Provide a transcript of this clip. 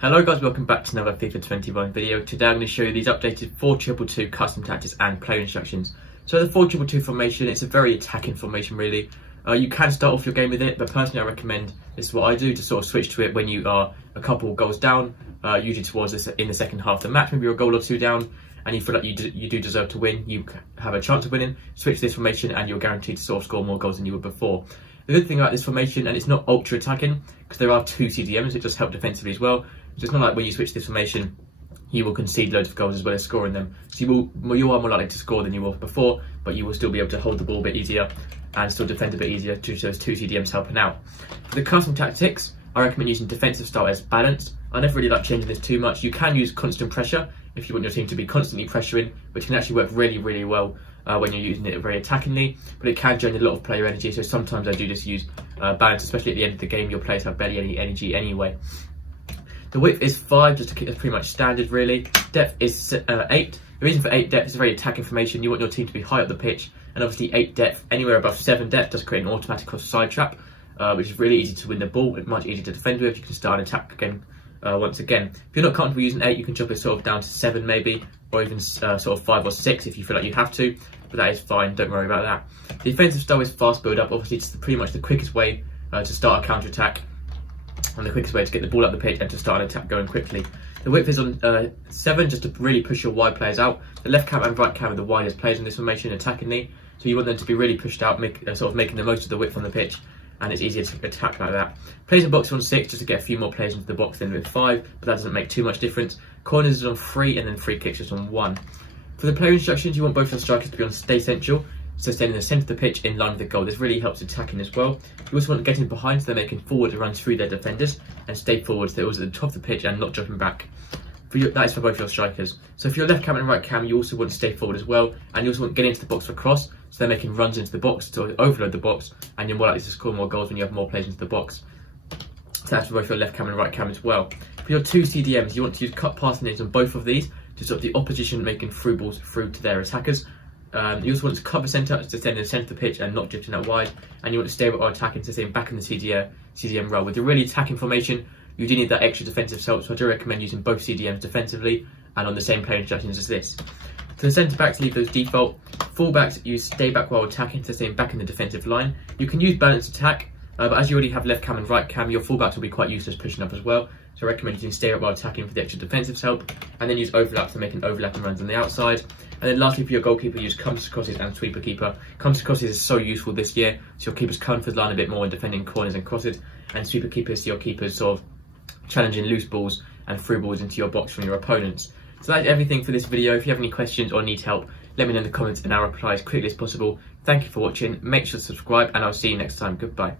Hello guys, welcome back to another FIFA 21 video. Today I'm going to show you these updated 4-2-2 custom tactics and player instructions. So the 4-2-2 formation, it's a very attacking formation really. You can start off your game with it, but personally I recommend, this is what I do, to sort of switch to it when you are a couple goals down, usually towards this in the second half of the match. Maybe you're a goal or two down and you feel like you do deserve to win, you have a chance of winning, switch this formation and you're guaranteed to sort of score more goals than you would before. The good thing about this formation, and it's not ultra attacking, because there are 2 CDMs, it does help defensively as well. So it's not like when you switch this formation, you will concede loads of goals as well as scoring them. So you are more likely to score than you were before, but you will still be able to hold the ball a bit easier and still defend a bit easier due to those 2 CDMs helping out. For the custom tactics, I recommend using defensive style as balanced. I never really like changing this too much. You can use constant pressure if you want your team to be constantly pressuring, which can actually work really well when you're using it very attackingly, but it can drain a lot of player energy. So sometimes I do just use balance, especially at the end of the game. Your players have barely any energy anyway. The width is 5, just to keep it pretty much standard really. Depth is 8. The reason for 8 depth is a very attacking formation. You want your team to be high up the pitch, and obviously 8 depth, anywhere above 7 depth, does create an automatic offside trap, which is really easy to win the ball and much easier to defend with. You can start an attack again once again. If you're not comfortable using 8, you can drop it sort of down to 7 maybe, or even sort of 5 or 6 if you feel like you have to, but that is fine, don't worry about that. The defensive style is fast build up. Obviously it's pretty much the quickest way to start a counter attack, and the quickest way to get the ball up the pitch and to start an attack going quickly. The width is on 7, just to really push your wide players out. The left cam and right cam are the widest players in this formation attackingly, so you want them to be really pushed out, sort of making the most of the width on the pitch, and it's easier to attack like that. Players in box are on 6, just to get a few more players into the box than with 5, but that doesn't make too much difference. Corners is on 3, and then free kicks is on 1. For the player instructions, you want both your strikers to be on stay central, so staying in the centre of the pitch in line with the goal. This really helps attacking as well. You also want to get in behind so they're making forward and run through their defenders, and stay forward so they're always at the top of the pitch and not dropping back. That is for both your strikers. So for your left cam and right cam, you also want to stay forward as well, and you also want to get into the box for cross, so they're making runs into the box to overload the box, and you're more likely to score more goals when you have more players into the box. So that's for both your left cam and right cam as well. For your 2 CDMs, you want to use cut passing lanes on both of these to stop the opposition making through balls through to their attackers. You also want to cover centre, to stay in the centre of the pitch and not drifting out wide, and you want to stay or attacking to stay back in the CDM role. With a really attacking formation, you do need that extra defensive help, so I do recommend using both CDMs defensively and on the same player instructions as this. For the centre backs, leave those default. Full backs, use stay back while attacking to stay back in the defensive line. You can use balanced attack, but as you already have left cam and right cam, your full backs will be quite useless pushing up as well. So I recommend using stay up while attacking for the extra defensive help, and then use overlaps to make an overlapping runs on the outside. And then lastly, for your goalkeeper, use comes to crosses and sweeper keeper. Comes to crosses is so useful this year, so your keepers come for the line a bit more in defending corners and crosses, and sweeper keepers, so your keepers sort of challenging loose balls and through balls into your box from your opponents. So that's everything for this video. If you have any questions or need help, let me know in the comments and I'll reply as quickly as possible. Thank you for watching, make sure to subscribe, and I'll see you next time. Goodbye.